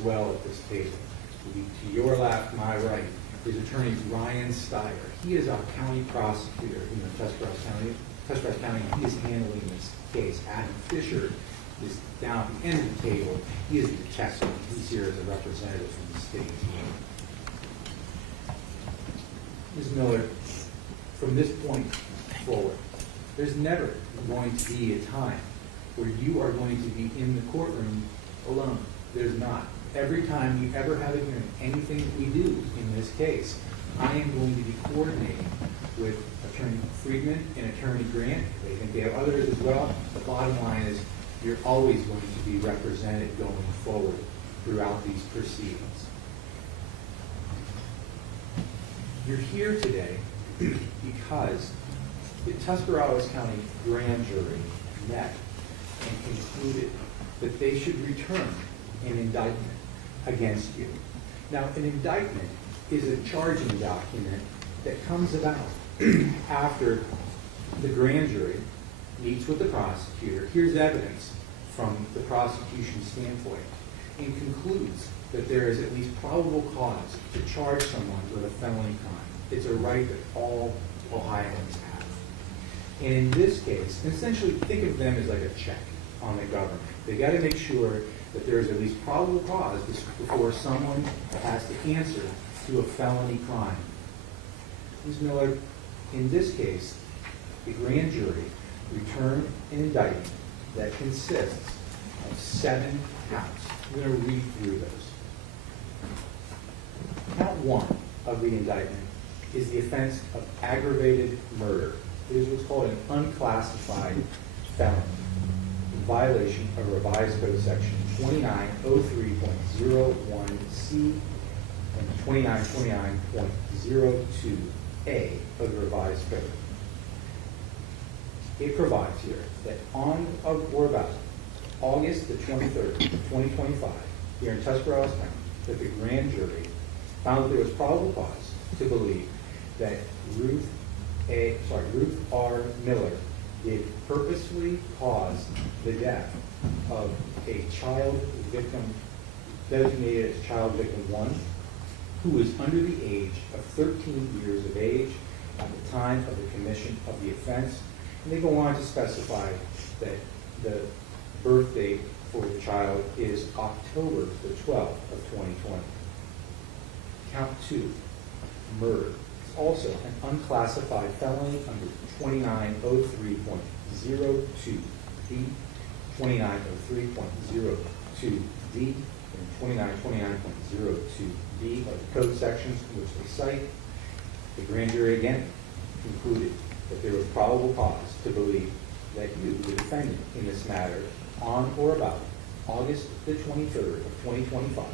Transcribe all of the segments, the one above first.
well at this table. To your left, my right, is Attorney Ryan Steyer. He is our county prosecutor in Tuscarawas County. He is handling this case. Adam Fisher is down at the end of the table. He is the tester. He's here as a representative from the state. Ms. Miller, from this point forward, there's never going to be a time where you are going to be in the courtroom alone. There's not. Every time you ever have a hearing, anything that we do in this case, I am going to be coordinating with Attorney Friedman and Attorney Grant. They think they have others as well. The bottom line is you're always going to be represented going forward throughout these proceedings. You're here today because the Tuscarawas County grand jury met and concluded that they should return an indictment against you. Now, an indictment is a charging document that comes about after the grand jury meets with the prosecutor, hears evidence from the prosecution standpoint, and concludes that there is at least probable cause to charge someone with a felony crime. It's a right that all Ohioans have. And in this case, essentially think of them as like a check on the government. They got to make sure that there is at least probable cause before someone has to answer to a felony crime. Ms. Miller, in this case, the grand jury returned an indictment that consists of 7 counts. I'm going to read through those. Count 1 of the indictment is the offense of aggravated murder. It is what's called an unclassified felony in violation of revised code section 2903.01C and 2929.02A of the revised code. It provides here that on or about August the 23rd, 2025, here in Tuscarawas County, that the grand jury found that there was probable cause to believe that Ruth R. Miller did purposely cause the death of a child victim designated as child victim 1, who was under the age of 13 years of age at the time of the commission of the offense. And they go on to specify that the birth date for the child is October the 12th of 2020. Count 2, murder. It's also an unclassified felony under 2903.02B, 2903.02D, and 2929.02B of the code sections in which they cite. The grand jury again concluded that there was probable cause to believe that you, the defendant in this matter, on or about August the 23rd of 2025,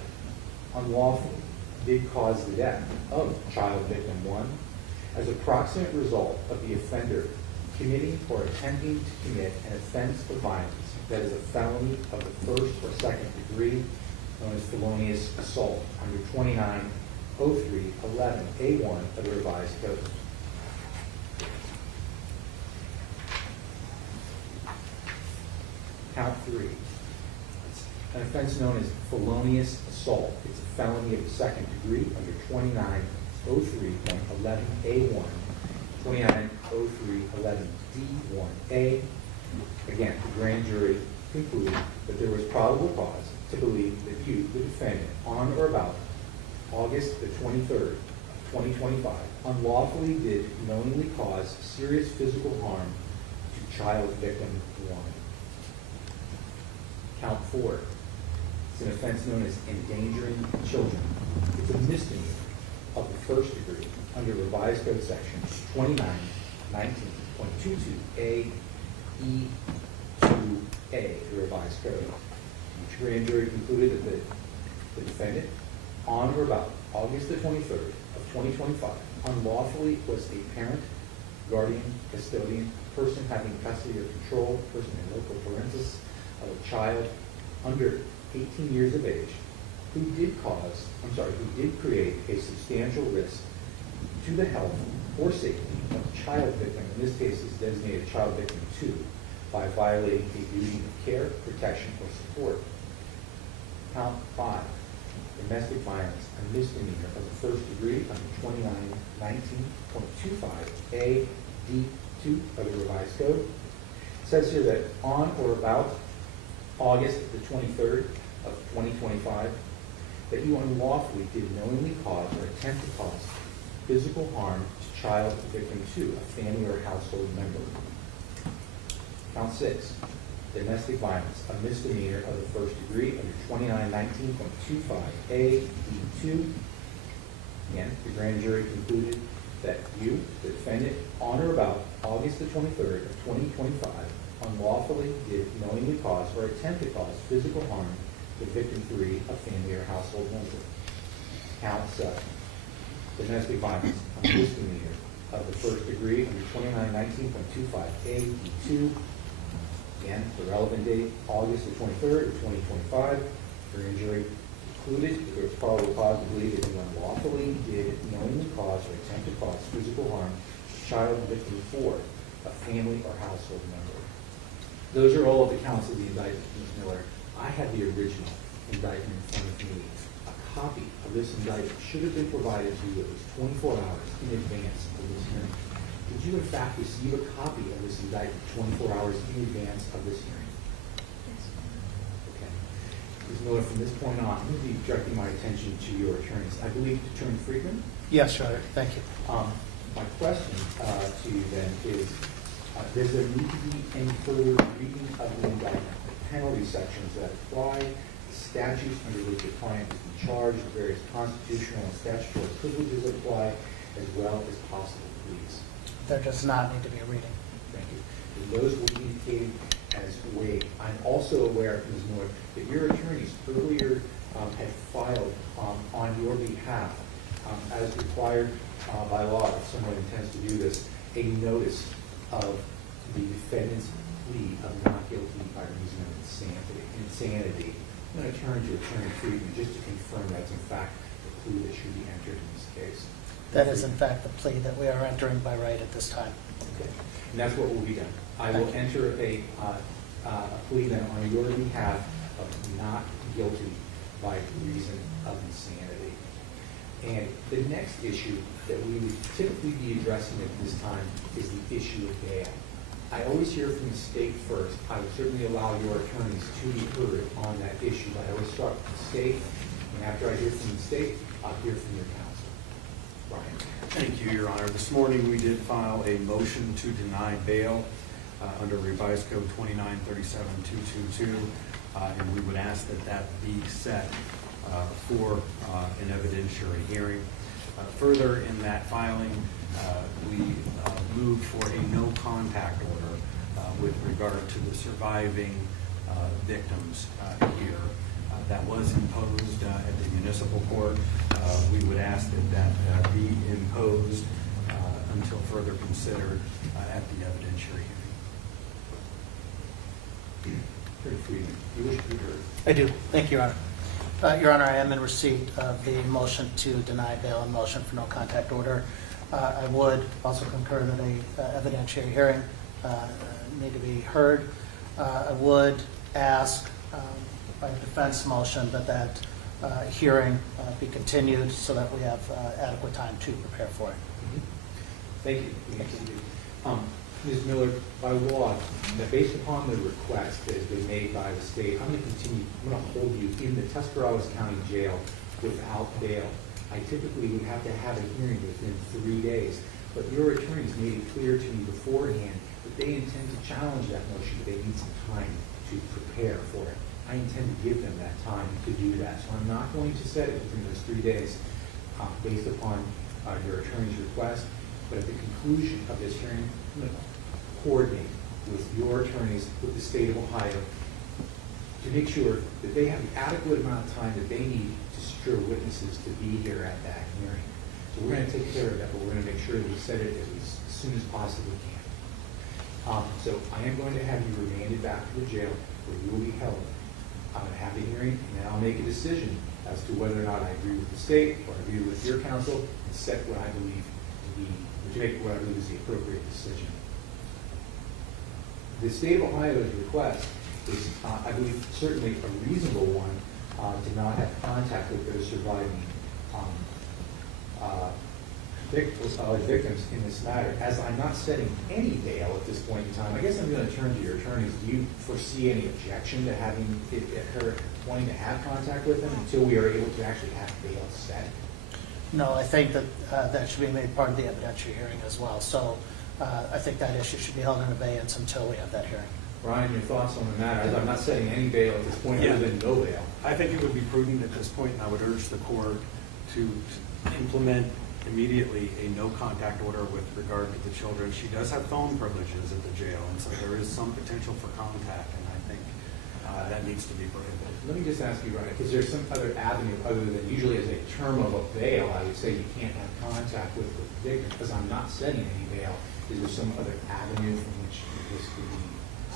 unlawfully did cause the death of child victim 1 as a proximate result of the offender committing or attempting to commit an offense of violence that is a felony of the first or second degree, known as felonious assault, under 2903.11A1 of the revised code. Count 3. It's an offense known as felonious assault. It's a felony of the second degree under 2903.11A1, 2903.11D1A. Again, the grand jury concluded that there was probable cause to believe that you, the defendant, on or about August the 23rd of 2025, unlawfully did knowingly cause serious physical harm to child victim 1. Count 4. It's an offense known as endangering children. It's a misdemeanor of the first degree under revised code section 2919.22A E2A, the revised code. Each grand jury concluded that the defendant, on or about August the 23rd of 2025, unlawfully was a parent, guardian, custodian, person having custody or control, person in local parentis of a child under 18 years of age, who did create a substantial risk to the health or safety of a child victim, in this case is designated child victim 2, by violating a duty of care, protection, or support. Count 5. domestic violence, a misdemeanor of the first degree under 2919.25 A.D.2 of the revised code. It says here that on or about August the 23rd of 2025, that you unlawfully did knowingly cause or attempt to cause physical harm to child victim 2, a family or household member. Count 6, domestic violence, a misdemeanor of the first degree under 2919.25 A.D.2. Again, the grand jury concluded that you, the defendant, on or about August the 23rd of 2025, unlawfully did knowingly cause or attempt to cause physical harm to victim 3, a family or household member. Count 7, domestic violence, a misdemeanor of the first degree under 2919.25 A.D.2. Again, the relevant date, August the 23rd of 2025. The grand jury concluded that there was probable cause to believe that you unlawfully did knowingly cause or attempt to cause physical harm to child victim 4, a family or household member. Those are all of the counts of the indictment, Ms. Miller. I have the original indictment in front of me. A copy of this indictment should have been provided to you at least 24 hours in advance of this hearing. Did you in fact receive a copy of this indictment 24 hours in advance of this hearing? Yes. Okay. Ms. Miller, from this point on, I'm going to be directing my attention to your attorneys. I believe Attorney Friedman. Yes, Your Honor. Thank you. My question to you then is, does there need to be any further reading of the indictment, the penalty sections that apply, the statutes under which the client is in charge, the various constitutional and statutory privileges that apply, as well as possible pleas? There does not need to be a reading. Thank you. And those will be indicated as waived. I'm also aware, Ms. Miller, that your attorneys earlier had filed on your behalf, as required by law, if someone intends to do this, a notice of the defendant's plea of not guilty by reason of insanity. I'm going to turn to Attorney Friedman just to confirm that's in fact the plea that should be entered in this case. That is, in fact, the plea that we are entering by right at this time. Okay. And that's what will be done. I will enter a plea then on your behalf of not guilty by reason of insanity. And the next issue that we would typically be addressing at this time is the issue of bail. I always hear from the state first. I would certainly allow your attorneys to be heard on that issue, but I always start with the state, and after I hear from the state, I'll hear from your counsel. Brian. Thank you, Your Honor. This morning we did file a motion to deny bail under Revised Code 2937-222, and we would ask that that be set for an evidentiary hearing. Further, in that filing, we moved for a no contact order with regard to the surviving victims here. That was imposed at the municipal court. We would ask that that be imposed until further considered at the evidentiary hearing. Attorney Friedman, you wish to be heard? I do. Thank you, Your Honor. Your Honor, I am in receipt of the motion to deny bail and motion for no contact order. I would also concur that a evidentiary hearing need to be heard. I would ask by defense motion that hearing be continued so that we have adequate time to prepare for it. Thank you. Ms. Miller, by law, that based upon the request that has been made by the state, I'm going to hold you in the Tuscarawas County Jail without bail. I typically would have to have a hearing within 3 days, but your attorneys made it clear to me beforehand that they intend to challenge that motion, but they need some time to prepare for it. I intend to give them that time to do that, so I'm not going to set it within those 3 days based upon your attorney's request, but at the conclusion of this hearing, I'm going to coordinate with your attorneys, with the state of Ohio, to make sure that they have the adequate amount of time that they need to secure witnesses to be here at that hearing. So we're going to take care of that, but we're going to make sure that we set it as soon as possibly can. So I am going to have you remanded back to the jail where you will be held. I'm going to have the hearing, and then I'll make a decision as to whether or not I agree with the state or agree with your counsel and set what I believe to be, to make what I believe is the appropriate decision. The state of Ohio's request is, I believe, certainly a reasonable one to not have contact with their surviving victims in this matter. As I'm not setting any bail at this point in time, I guess I'm going to turn to your attorneys. Do you foresee any objection to having her wanting to have contact with them until we are able to actually have bail set? No, I think that that should be made part of the evidentiary hearing as well. So I think that issue should be held in abeyance until we have that hearing. Brian, your thoughts on the matter? As I'm not setting any bail at this point, other than no bail. I think it would be prudent at this point, and I would urge the court to implement immediately a no-contact order with regard to the children. She does have phone privileges at the jail, and so there is some potential for contact, and I think that needs to be prohibited. Let me just ask you, Brian, because there's some other avenue other than usually as a term of a bail, I would say you can't have contact with the victim, because I'm not setting any bail. Is there some other avenue from which this could be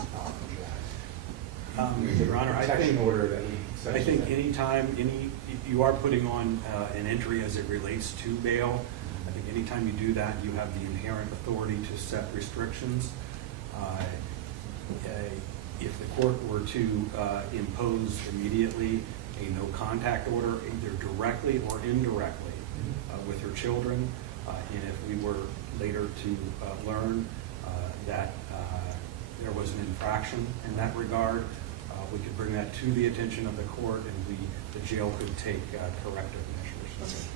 addressed? Your Honor, Protection order that we. I think you are putting on an entry as it relates to bail. I think anytime you do that, you have the inherent authority to set restrictions. If the court were to impose immediately a no contact order, either directly or indirectly with her children, and if we were later to learn that there was an infraction in that regard, we could bring that to the attention of the court, and the jail could take corrective measures.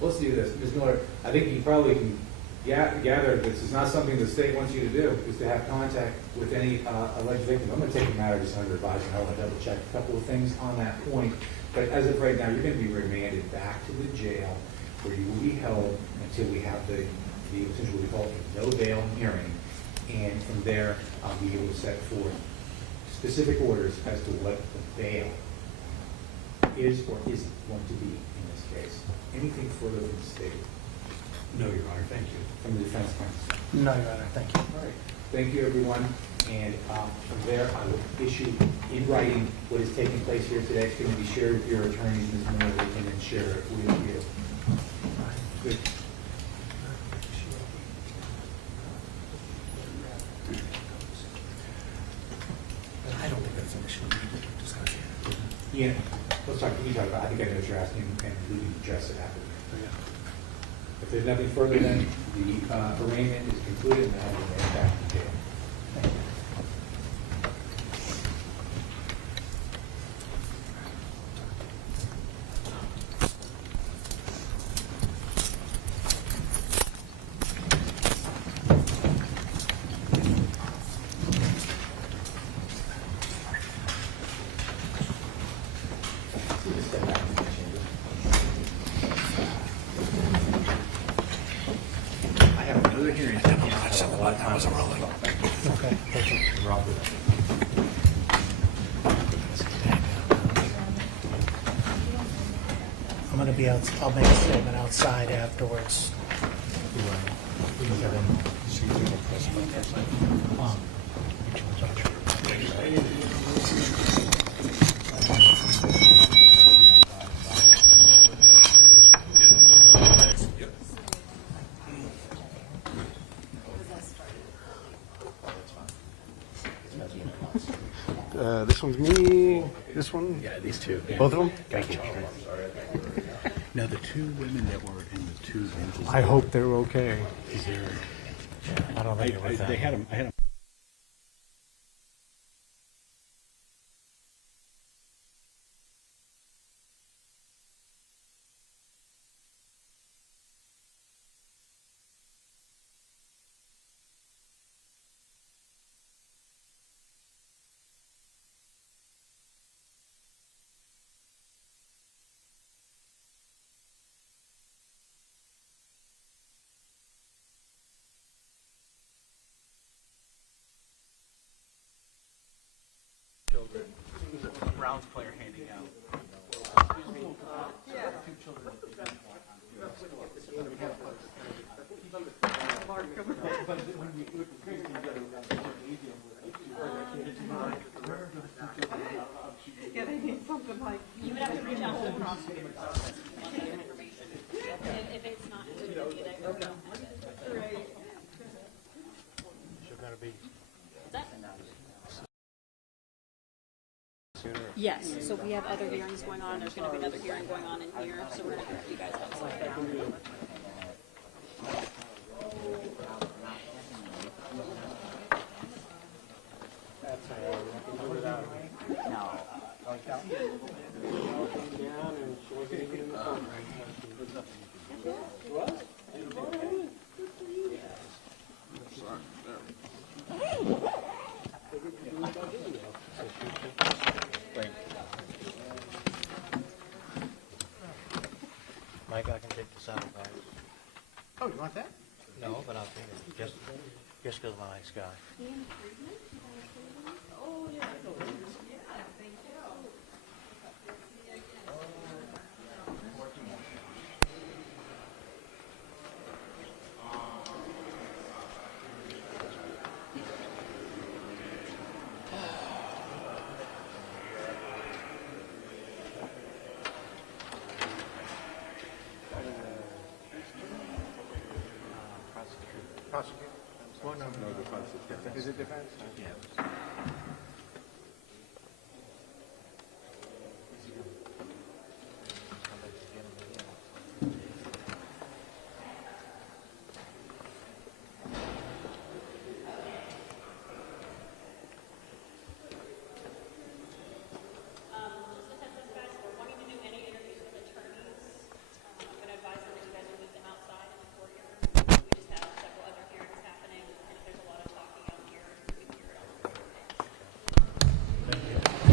Let's do this. Ms. Miller, I think you probably can gather this is not something the state wants you to do, is to have contact with any alleged victim. I'm going to take a matter just under advisement. I want to double check a couple of things on that point. But as of right now, you're going to be remanded back to the jail where you will be held until we have the essentially what we call a no bail hearing. And from there, I'll be able to set forth specific orders as to what the bail is or isn't going to be in this case. Anything further than stated? No, Your Honor. Thank you. From the defense counsel? No, Your Honor. Thank you. All right. Thank you, everyone. And from there, I will issue in writing what is taking place here today. It's going to be shared with your attorneys, Ms. Miller, and then share it with you. Good. I don't think that's an issue we need to discuss here. Yeah, let's talk. You talk about. I think I know what you're asking, and we can address it after. If there's nothing further, then the arraignment is concluded, and I will go back to jail. Thank you. Step back into the chamber. I have another hearing. That wasn't rolling. Okay. Thank you. Rob it. I'm going to be out. I'll make a statement outside afterwards. This one's me. This one? Yeah, these two. Both of them? Thank you. Now, the two women that were in the two benches. I hope they're okay. Is there? I don't think it was that. They had them. I had them. Browns player handing out. Yeah, they need something like. You would have to reach out to the prosecutor to get information. If it's not included, you don't know. Right. Should gotta be That- sooner. Yes, so we have other hearings going on, there's gonna be another hearing going on in here, so we're gonna have you guys outside now. Mike, I can take this out, guys. Oh, you want that? No, but I'll take it. Just because I'm a nice guy. Prosecutor. Well, no, defense. Is it defense? Yeah.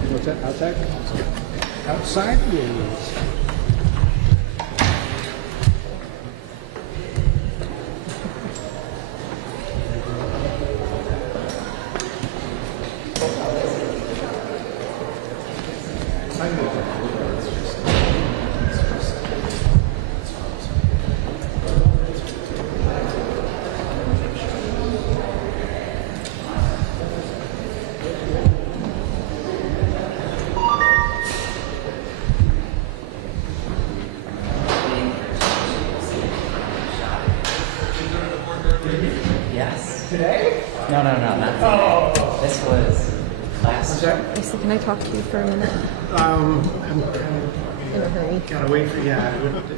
What's that, outside? Outside, yes. Yes. Today? No, not today. This was last. Lisa, can I talk to you for a minute? I'm kind of, In a hurry. gotta wait for, yeah,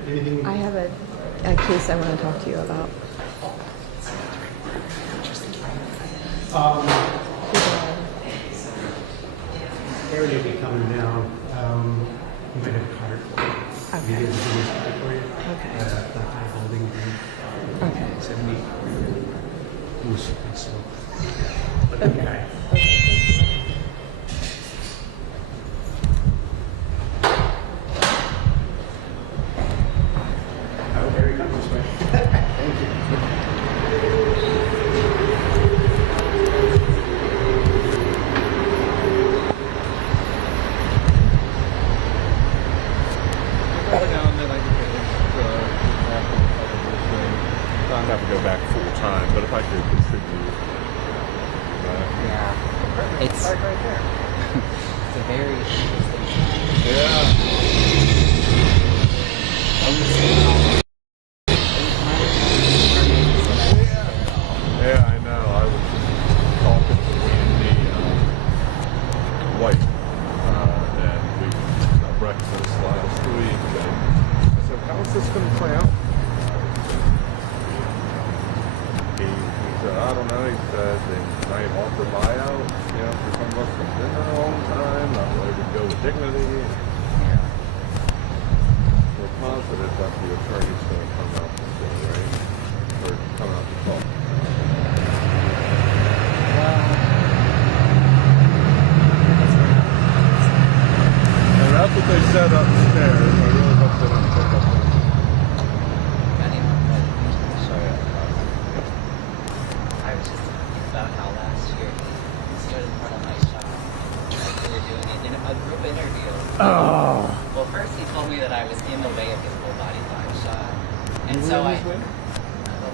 anything. I have a case I want to talk to you about. Area will be coming down. You might have a card. Okay. Maybe it's a business card for you. Okay. The high holding. Okay. 70. Who's so. But Okay. guy. Oh, here he comes this way. Thank you. Every now and then I get I don't have to go back full time, but if I could contribute, Yeah. It's Right there. it's a very interesting. yeah. Yeah, I know. I was talking to Wendy White, and we got breakfast last week. And I said, "How's this going to play out?" He said, "I don't know." He said they might offer buyout, for some of us who've been there a long time, not ready to go with dignity. We're positive that the attorney's going to come out and say, right? Or come out and talk. And that's what they said upstairs. I really hope they don't pick up on I was just thinking about how last year he stood in front of my shop. Like we were doing it in a group interview. Oh. Well, first he told me that I was in the way of his full body blind shot. And so I. What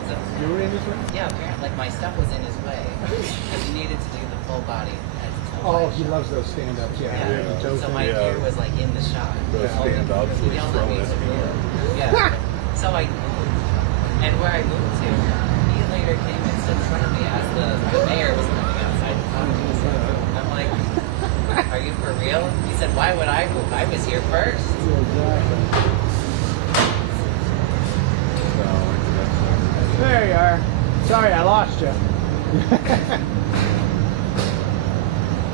was it? You were in this way? Yeah, apparently, like my stuff was in his way because he needed to do the full body. Oh, he loves those stand-ups, yeah. Yeah. Those So my Yeah. gear was like in the shot. those stand-ups He where he's yelled at throwing me it. severely. Yeah. So I moved, and where I moved to, he later came and stood in front of me as the mayor was coming outside to talk to us. I'm like, are are you for real? He said, why would I move? I was here first. There you are. Sorry, I lost you.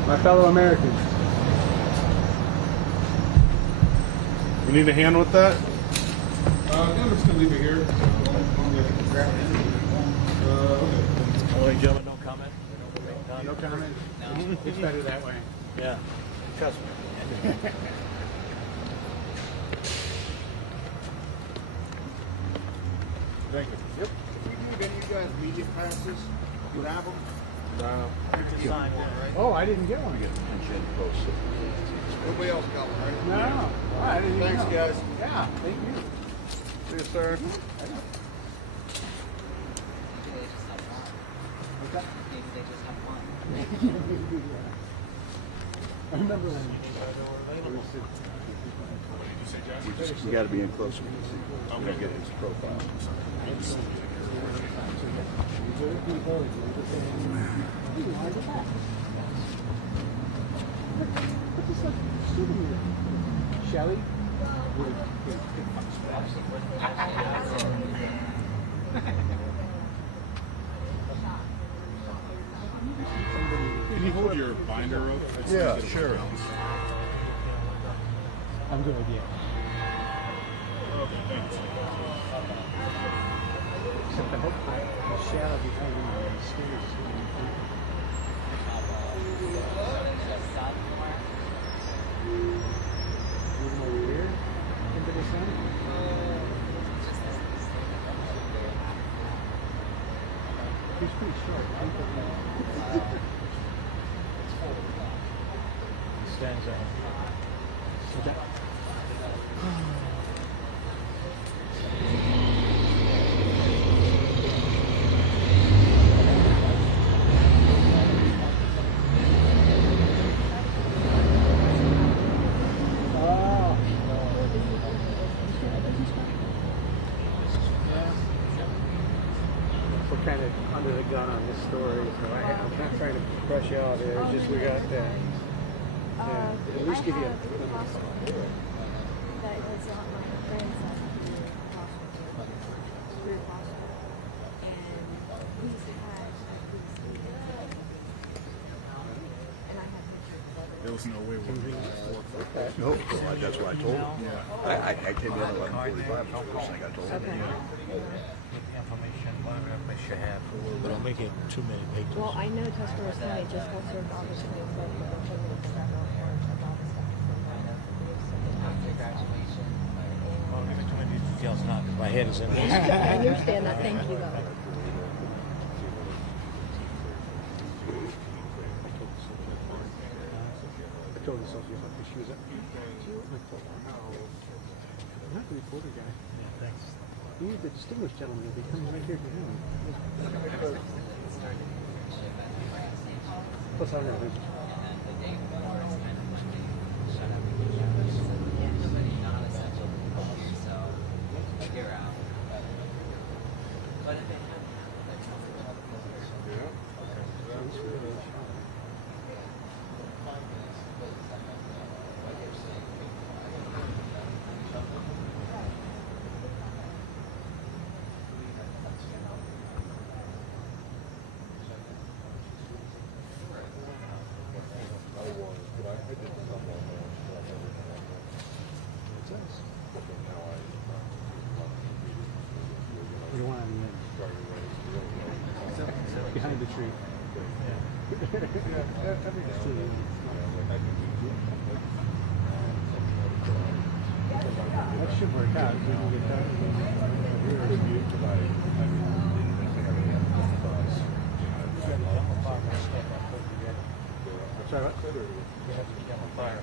My fellow Americans. You need a hand with that? I'm just gonna leave it here. Only gentlemen, no comment? No comment? No. It's better that way. Yeah, trust me. Thank you. Yep. If we need any of you guys media passes, you have them? No. Signed one, right? Oh, I didn't get one. Nobody else got one, right? No. Oh, I didn't even Thanks, know. guys. Yeah, thank you. See you, sir. Maybe they just have one. What's that? Maybe they just have one. I remember when. We gotta be in close so we can see. I'm gonna get his profile. Shelly? Can you hold your binder up? Yeah, sure. I'm good, yeah. Okay, thanks. Except I hope the shadow behind me stays. Moving over here into the sun. He's pretty short. Stands out. We're kind of under the gun on this story, so I'm not trying to brush you off here. It's just we got that. Yeah, at least give you a. That was my friend's career foster, and he's had and I had pictures of it. There was no way we were going to No, that's what I told him. I came in at 11:45. That's the first thing I told him. Okay. With the information, whatever information you have, but don't make it too many pages. Well, I know Tuscarawas County just wants their opportunity to vote, but they're putting it in federal court of all the stuff. After graduation. Well, give me too many details now, because my head is in this. I understand that, thank you though. I told the Sophia about this. She was at. Not the reporter guy. Thanks. He's the distinguished gentleman. He comes right here to him. Plus, I don't know. And then the day before, it's kind of when they shut everything down. So many non-essential people here, so you're out. But if it happened, like, You don't want him behind the tree. That should work out. We can get that. Sorry, what? You have to keep on fire.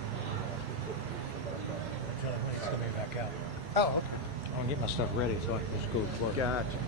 Until it's going to be back out. Oh, okay. I want to get my stuff ready so I can just go to work. Gotcha.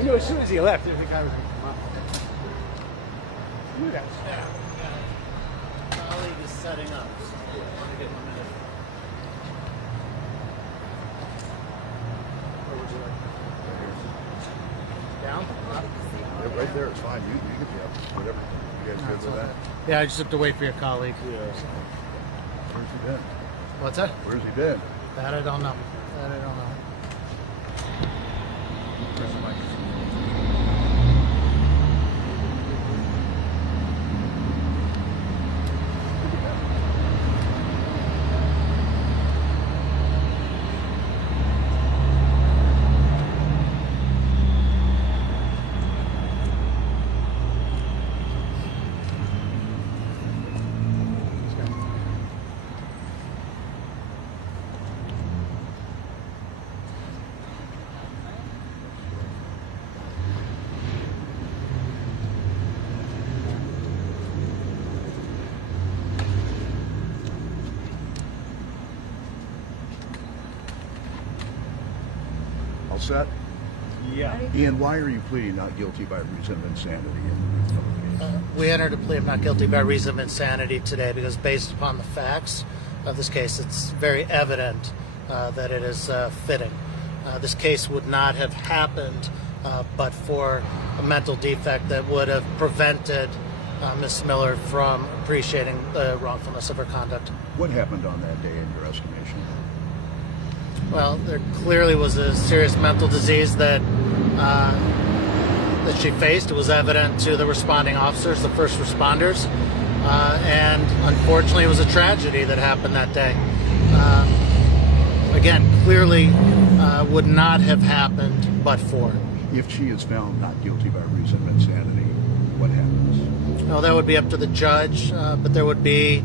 I knew as soon as he left, the guy was going to come up. You guys. Colleague is setting up. So give him a minute. Where would you like? Down? Yeah, right there, it's fine. You can be up, whatever. You guys good with that? Yeah, I just have to wait for your colleague. Where's he been? What's that? Where's he been? That I don't know. That I don't know. Where's the mic? All set? Yeah. Ian, why are you pleading not guilty by reason of insanity in the case? We entered a plea of not guilty by reason of insanity today because based upon the facts of this case, it's very evident that it is fitting. This case would not have happened but for a mental defect that would have prevented Ms. Miller from appreciating the wrongfulness of her conduct. What happened on that day in your estimation? Well, there clearly was a serious mental disease that she faced. It was evident to the responding officers, the first responders, and unfortunately, it was a tragedy that happened that day. Again, clearly would not have happened but for. If she is found not guilty by reason of insanity, what happens? Well, that would be up to the judge, but there would be.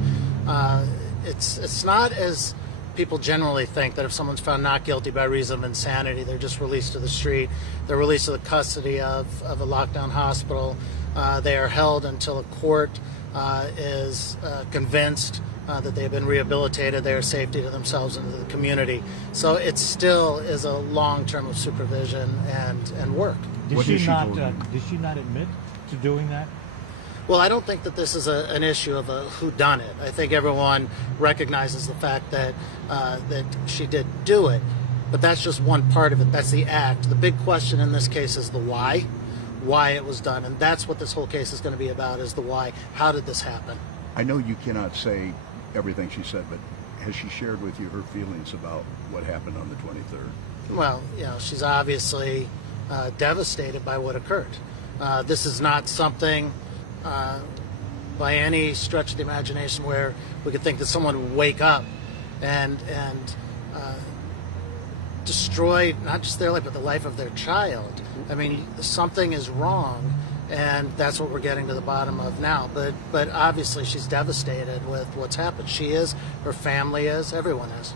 It's not as people generally think that if someone's found not guilty by reason of insanity, they're just released to the street. They're released to the custody of a lockdown hospital. They are held until a court is convinced that they've been rehabilitated, they are safety to themselves and to the community. So it still is a long term of supervision and work. Did What she is she not? told you? Did she not admit to doing that? Well, I don't think that this is an issue of a whodunit. I think everyone recognizes the fact that that she did do it, but that's just one part of it. That's the act. The big question in this case is the why it was done, and that's what this whole case is going to be about: is the why. How did this happen? I know you cannot say everything she said, but has she shared with you her feelings about what happened on the 23rd? Well, she's obviously devastated by what occurred. This is not something. By any stretch of the imagination where we could think that someone would wake up and destroy not just their life but the life of their child. I mean, something is wrong, and that's what we're getting to the bottom of now. But obviously she's devastated with what's happened. She is, her family is, everyone is.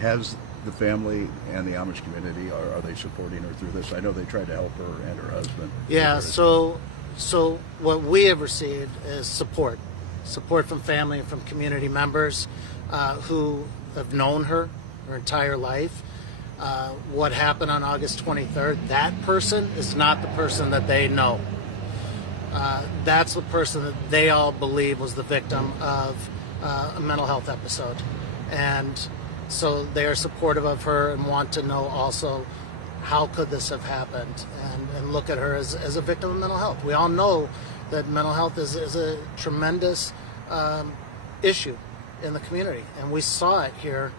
Has the family and the Amish community, are they supporting her through this? I know they tried to help her and her husband. Yeah, so what we have received is support from family and from community members who have known her entire life. What happened on August 23rd, that person is not the person that they know. That's the person that they all believe was the victim of a mental health episode. And so they are supportive of her and want to know also how could this have happened, and look at her as a victim of mental health. We all know that mental health is a tremendous issue in the community, and we saw it here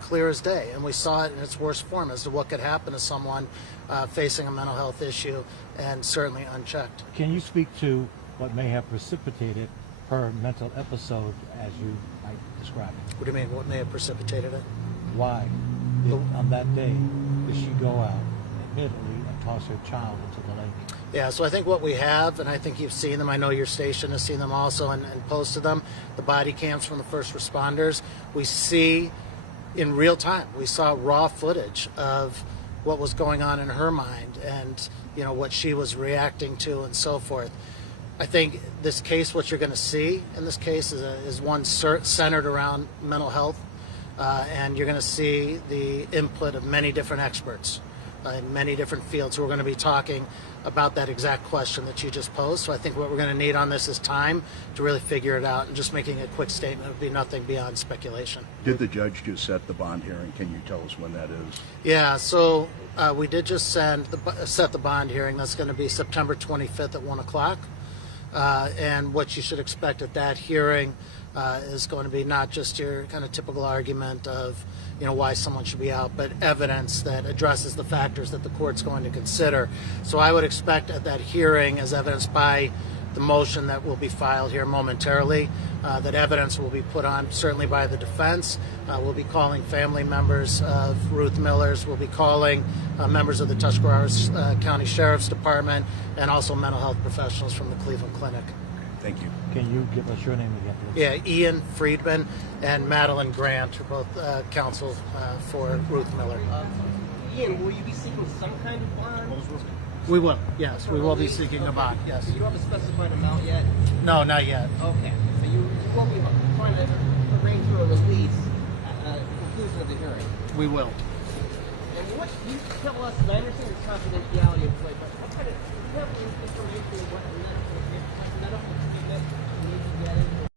clear as day, and we saw it in its worst form as to what could happen to someone facing a mental health issue, and certainly unchecked. Can you speak to what may have precipitated her mental episode as you might describe it? What do you mean? What may have precipitated it? Why did, on that day, did she go out, admittedly, and toss her child into the lake? Yeah, so I think what we have, and I think you've seen them, I know your station has seen them also and posted them, the body cams from the first responders. We see in real time, we saw raw footage of what was going on in her mind and what she was reacting to and so forth. I think this case, what you're going to see in this case is one centered around mental health, and you're going to see the input of many different experts in many different fields who are going to be talking about that exact question that you just posed. So I think what we're going to need on this is time to really figure it out, and just making a quick statement would be nothing beyond speculation. Did the judge just set the bond hearing? Can you tell us when that is? Yeah, so we did just set the bond hearing. That's going to be September 25th at 1 o'clock. And what you should expect at that hearing is going to be not just your kind of typical argument of, why someone should be out, but evidence that addresses the factors that the court's going to consider. So I would expect at that hearing, as evidenced by the motion that will be filed here momentarily, that evidence will be put on, certainly by the defense. We'll be calling family members of Ruth Miller's. We'll be calling members of the Tuscarawas County Sheriff's Department, and also mental health professionals from the Cleveland Clinic. Thank you. Can you give us your name again, please? Yeah, Ian Friedman and Madeline Grant are both counsel for Ruth Miller. Ian, will you be seeking some kind of bond? We will, yes. We will be seeking a bond, yes. So you don't have a specified amount yet? No, not yet. Okay. So you will be trying to arrange for a release at the conclusion of the hearing? We will. And what you tell us, and I understand the confidentiality of play, but what kind of, do you have information on what medical treatment you need to get into?